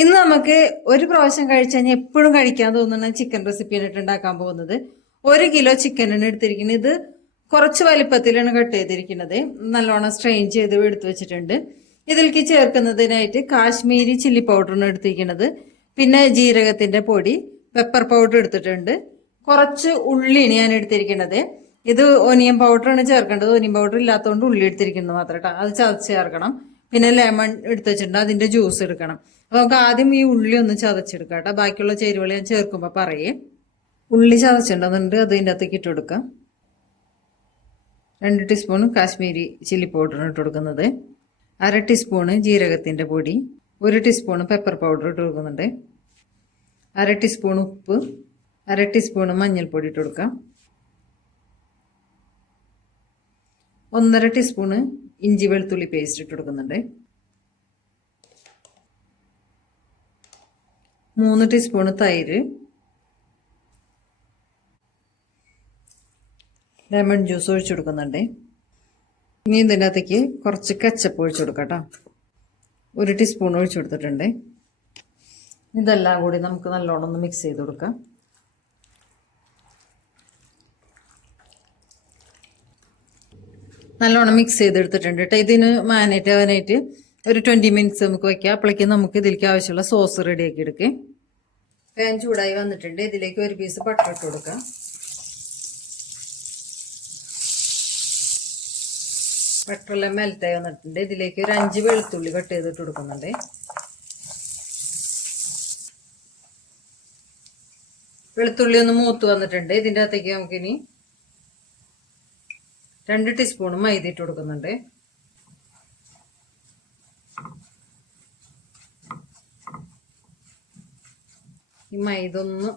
ഇന്ന് നമുക്ക് ഒരു പ്രാവശ്യം കഴിച്ചു കഴിഞ്ഞാൽ എപ്പോഴും കഴിക്കാൻ തോന്നുന്ന ചിക്കൻ റെസിപ്പിയാണ് ഉണ്ടാക്കാൻ പോകുന്നത്. 1 കിലോ ചിക്കനാണ് എടുത്തിരിക്കുന്നത്. ഇത് കുറച്ച് വലിപ്പത്തിലാണ് കട്ട് ചെയ്തിരിക്കുന്നത്. നല്ലോണം സ്ട്രെയിൻ ചെയ്ത് എടുത്തു വെച്ചിട്ടുണ്ട്. ഇതിലേക്ക് ചേർക്കുന്നതിനായിട്ട് കാശ്മീരി ചില്ലി പൗഡറാണ് എടുത്തിരിക്കുന്നത്. പിന്നെ ജീരകത്തിന്റെ പൊടി, പെപ്പർ പൗഡർ എടുത്തിട്ടുണ്ട്. കുറച്ച് ഉള്ളിയാണ് ഞാൻ എടുത്തിരിക്കുന്നത്. ഇത് ഒനിയൻ പൗഡറാണ് ചേർക്കേണ്ടത്. ഒനിയൻ പൗഡർ ഇല്ലാത്തതുകൊണ്ട് ഉള്ളി എടുത്തിരിക്കുന്നത് മാത്രം കേട്ടോ. അത് ചതച്ച് ചേർക്കണം. പിന്നെ ലെമൺ എടുത്ത് വെച്ചിട്ടുണ്ട്, അതിന്റെ ജ്യൂസ് എടുക്കണം. അപ്പൊ നമുക്ക് ആദ്യം ഈ ഉള്ളി ഒന്ന് ചതച്ചെടുക്കാം കേട്ടോ. ബാക്കിയുള്ള ചേരുവകൾ ഞാൻ ചേർക്കുമ്പോൾ പറയേ. ഉള്ളി ചതച്ചിട്ടുണ്ടെന്നുണ്ട്, അത് ഇതിൻ്റെ അകത്തേക്ക് ഇട്ട് കൊടുക്കാം. 2 ടീസ്പൂൺ കാശ്മീരി ചില്ലി പൗഡർ ഇട്ട് കൊടുക്കുന്നത്, 1/2 ടീസ്പൂണ് ജീരകത്തിന്റെ പൊടി, 1 ടീസ്പൂൺ പെപ്പർ പൗഡർ ഇട്ട് കൊടുക്കുന്നുണ്ട്, 1/2 ടീസ്പൂൺ ഉപ്പ്, 1/2 ടീസ്പൂൺ മഞ്ഞൾപ്പൊടി ഇട്ട് കൊടുക്കാം, 1/2 ടീസ്പൂണ് ഇഞ്ചി വെളുത്തുള്ളി പേസ്റ്റ് ഇട്ട് കൊടുക്കുന്നുണ്ട്, 3 ടീസ്പൂണ് തൈര്, ലെമൺ ജ്യൂസ് ഒഴിച്ചു കൊടുക്കുന്നുണ്ട്. ഇനി ഇതിൻ്റെ അകത്തേക്ക് കുറച്ച് കെച്ചപ്പ് ഒഴിച്ചു കൊടുക്കാം കേട്ടോ. 1 ടീസ്പൂൺ ഒഴിച്ചു കൊടുത്തിട്ടുണ്ട്. ഇതെല്ലാം കൂടി നമുക്ക് നല്ലോണം ഒന്ന് മിക്സ് ചെയ്ത് കൊടുക്കാം. നല്ലോണം മിക്സ് ചെയ്തെടുത്തിട്ടുണ്ട് കേട്ടോ. ഇതിന് മാരിനേറ്റ് ആവാനായിട്ട് ഒരു 20 മിനിറ്റ്സ് നമുക്ക് വയ്ക്കാം. അപ്പോഴേക്കും നമുക്ക് ഇതിലേക്ക് ആവശ്യമുള്ള സോസ് റെഡിയാക്കി എടുക്കാം. പാൻ ചൂടായി വന്നിട്ടുണ്ട്. ഇതിലേക്ക് 1 പീസ് ബട്ടർ ഇട്ട് കൊടുക്കാം. ബട്ടറെല്ലാം മെൽറ്റായി വന്നിട്ടുണ്ട്. ഇതിലേക്ക് ഒരു 5 വെളുത്തുള്ളി കട്ട് ചെയ്തിട്ട് കൊടുക്കുന്നുണ്ട്. വെളുത്തുള്ളി ഒന്ന് മൂത്ത് വന്നിട്ടുണ്ട്. ഇതിൻ്റെ അകത്തേക്ക് നമുക്കിനി 2 ടീസ്പൂൺ മൈദ ഇട്ട് കൊടുക്കുന്നുണ്ട്. ഈ മൈദ ഒന്ന്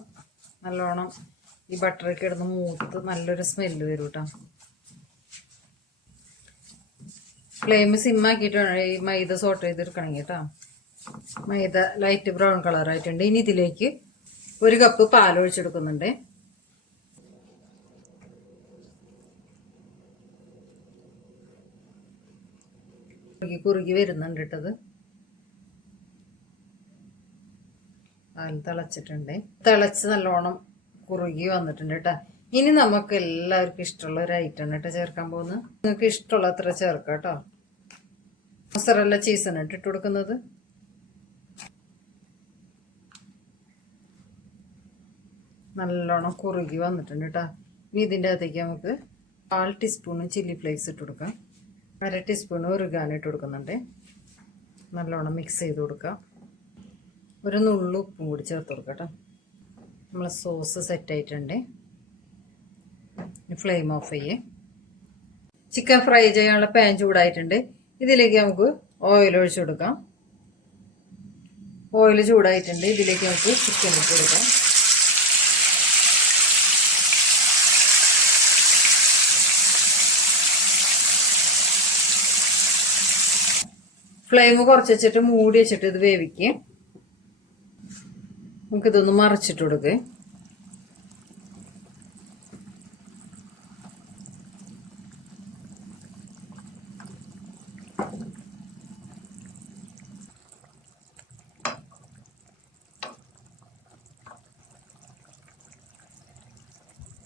നല്ലോണം ഈ ബട്ടറൊക്കെ ഇടുന്ന് മൂത്ത് നല്ലൊരു സ്മെല്ല് വരും കേട്ടോ. ഫ്ലെയിം സിമ്മാക്കിയിട്ട് വേണം ഈ മൈദ സോട്ട് ചെയ്തെടുക്കണമെങ്കിൽ കേട്ടോ. മൈദ ലൈറ്റ് ബ്രൗൺ കളറായിട്ടുണ്ട്. ഇനി ഇതിലേക്ക് 1 കപ്പ് പാൽ ഒഴിച്ചെടുക്കുന്നുണ്ട്. കുറുകി വരുന്നുണ്ട് കേട്ടത്. പാൽ തിളച്ചിട്ടുണ്ട്. തിളച്ച് നല്ലോണം കുറുകി വന്നിട്ടുണ്ട് കേട്ടോ. ഇനി നമുക്ക് എല്ലാവർക്കും ഇഷ്ടമുള്ള ഒരു ഐറ്റമാണ് കേട്ടോ ചേർക്കാൻ പോകുന്നത്. നിങ്ങൾക്ക് ഇഷ്ടമുള്ള അത്ര ചേർക്കാം കേട്ടോ. മൊസറല്ല ചീസാണ് ഇട്ട് കൊടുക്കുന്നത്. നല്ലോണം കുറുകി വന്നിട്ടുണ്ട് കേട്ടോ. ഇനി ഇതിൻ്റെ അകത്തേക്ക് നമുക്ക് 1/4 ടീസ്പൂൺ ചില്ലി ഫ്ലേക്സ് ഇട്ട് കൊടുക്കാം. 1/2 ടീസ്പൂൺ ഒറിഗാനോ ഇട്ട് കൊടുക്കുന്നുണ്ട്. നല്ലോണം മിക്സ് ചെയ്ത് കൊടുക്കാം. ഒരു നുള്ളു ഉപ്പും കൂടി ചേർത്ത് കൊടുക്കാം കേട്ടോ. നമ്മളെ സോസ് സെറ്റായിട്ടുണ്ട്. ഫ്ലെയിം ഓഫ് ചെയ്യേ. ചിക്കൻ ഫ്രൈ ചെയ്യാനുള്ള പാൻ ചൂടായിട്ടുണ്ട്. ഇതിലേക്ക് നമുക്ക് ഓയിൽ ഒഴിച്ചു കൊടുക്കാം. ഓയിൽ ചൂടായിട്ടുണ്ട്. ഇതിലേക്ക് നമുക്ക് ചിക്കൻ ഇട്ട് കൊടുക്കാം. ഫ്ലെയിം കുറച്ച് വെച്ചിട്ട് മൂടി വെച്ചിട്ട് ഇത് വേവിക്കുക. നമുക്കിതൊന്ന് മറിച്ചിട്ട് കൊടുക്കുക.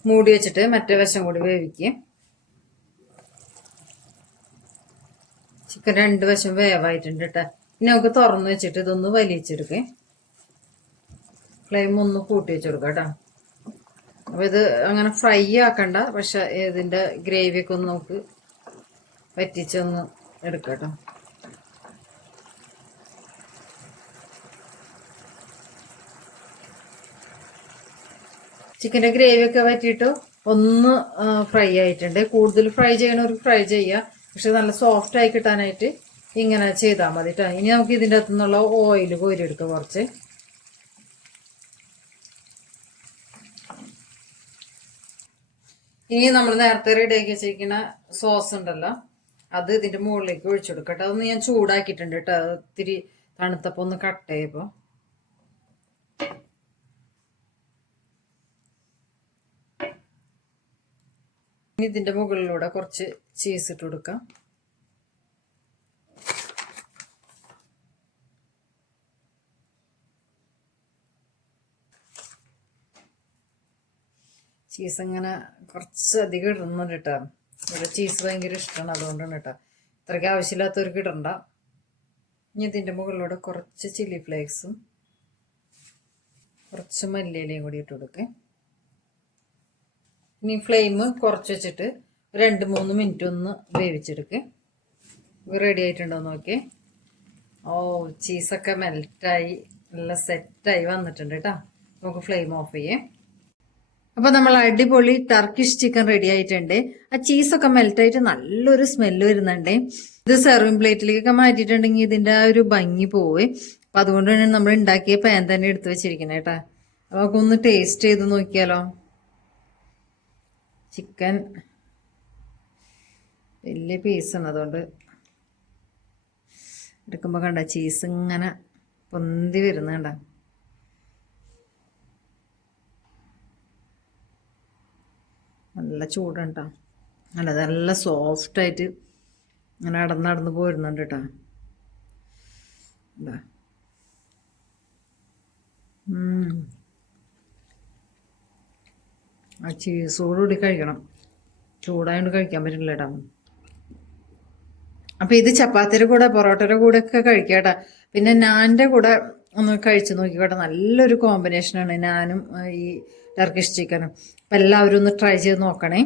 മൂടി വെച്ചിട്ട് മറ്റേ വശം കൂടി വേവിക്കുക. ചിക്കൻ 2 വശം വേവായിട്ടുണ്ട് കേട്ടോ. ഇനി നമുക്ക് തുറന്ന് വെച്ചിട്ട് ഇതൊന്ന് വലിച്ചെടുക്കേ. ഫ്ലെയിം ഒന്ന് കൂട്ടി വെച്ച് കൊടുക്കാം കേട്ടോ. അപ്പൊ ഇത് അങ്ങനെ ഫ്രൈ ആക്കണ്ട, പക്ഷെ ഇതിന്റെ ഗ്രേവിയൊക്കെ ഒന്ന് നമുക്ക് വറ്റിച്ചൊന്ന് എടുക്കാം കേട്ടോ. ചിക്കൻ്റെ ഗ്രേവിയൊക്കെ വറ്റിയിട്ട് ഒന്ന് ഫ്രൈ ആയിട്ടുണ്ട്. കൂടുതൽ ഫ്രൈ ചെയ്യണവർക്ക് ഫ്രൈ ചെയ്യുക, പക്ഷെ നല്ല സോഫ്റ്റ് ആയി കിട്ടാനായിട്ട് ഇങ്ങനെ ചെയ്താൽ മതി കേട്ടോ. ഇനി നമുക്ക് ഇതിൻ്റെ അകത്തു നിന്നുള്ള ഓയിൽ കോരിയെടുക്കാം കുറച്ച്. ഇനി നമ്മൾ നേരത്തെ റെഡിയാക്കി വെച്ചിരിക്കുന്ന സോസ് ഉണ്ടല്ലോ, അത് ഇതിൻ്റെ മുകളിലേക്ക് ഒഴിച്ചു കൊടുക്കട്ടെ. അതൊന്ന് ഞാൻ ചൂടാക്കിയിട്ടുണ്ട് കേട്ടോ. അത് ഇത്തിരി തണുത്തപ്പോൾ ഒന്ന് കട്ട് ചെയ്യപ്പോൾ. ഇനി ഇതിൻ്റെ മുകളിലൂടെ കുറച്ച് ചീസ് ഇട്ട് കൊടുക്കാം. ചീസ് ഇങ്ങനെ കുറച്ച് അധികം ഇടുന്നുണ്ട് കേട്ടോ. ഇവിടെ ചീസ് ഭയങ്കര ഇഷ്ടമാണ്, അതുകൊണ്ടാണ് കേട്ടോ. ഇത്രയ്ക്ക് ആവശ്യമില്ലാത്തവർക്ക് ഇടണ്ട. ഇനി ഇതിൻ്റെ മുകളിലൂടെ കുറച്ച് ചില്ലി ഫ്ലേക്സും കുറച്ച് മല്ലിയിലയും കൂടി ഇട്ട് കൊടുക്കേ. ഇനി ഫ്ലെയിം കുറച്ച് വെച്ചിട്ട് 2-3 മിനിറ്റ് ഒന്ന് വേവിച്ചെടുക്കേ. റെഡി ആയിട്ടുണ്ടോ നോക്കിയേ. ഓ, ചീസൊക്കെ മെൽറ്റായി നല്ല സെറ്റായി വന്നിട്ടുണ്ട് കേട്ടോ. നമുക്ക് ഫ്ലെയിം ഓഫ് ചെയ്യേ. അപ്പോൾ നമ്മൾ അടിപൊളി ടർക്കിഷ് ചിക്കൻ റെഡി ആയിട്ടുണ്ട്. ആ ചീസൊക്കെ മെൽറ്റായിട്ട് നല്ലൊരു സ്മെല്ല് വരുന്നുണ്ട്. ഇത് സെർവിങ് പ്ലേറ്റിലേക്കൊക്കെ മാറ്റിയിട്ടുണ്ടെങ്കിൽ ഇതിൻ്റെ ആ ഒരു ഭംഗി പോവേ. അപ്പം അതുകൊണ്ടാണ് നമ്മൾ ഉണ്ടാക്കിയ പാൻ തന്നെ എടുത്ത് വെച്ചിരിക്കുന്നത് കേട്ടോ. അപ്പോൾ നമുക്കൊന്ന് ടേസ്റ്റ് ചെയ്ത് നോക്കിയാലോ. ചിക്കൻ വലിയ പീസാണ്, അതുകൊണ്ട് എടുക്കുമ്പോൾ കണ്ട ചീസ് ഇങ്ങനെ പൊന്തി വരുന്നുണ്ട. നല്ല ചൂടുണ്ടോ, നല്ല സോഫ്റ്റായിട്ട് ഇങ്ങനെ നടന്ന് പോരുന്നുണ്ട് കേട്ടോ. എന്താ ആ ചീസോടുകൂടി കഴിക്കണം, ചൂടായതുകൊണ്ട് കഴിക്കാൻ പറ്റില്ല കേട്ടോ. അപ്പം ഇത് ചപ്പാത്തിയുടെ കൂടെ പൊറോട്ടയുടെ കൂടെ ഒക്കെ കഴിക്കാം കേട്ടോ. പിന്നെ നാൻ്റെ കൂടെ ഒന്ന് കഴിച്ച് നോക്കിക്കോട്ടെ, നല്ലൊരു കോമ്പിനേഷനാണ് നാനും ഈ ടർക്കിഷ് ചിക്കനും. അപ്പം എല്ലാവരും ഒന്ന് ട്രൈ ചെയ്ത് നോക്കണേ.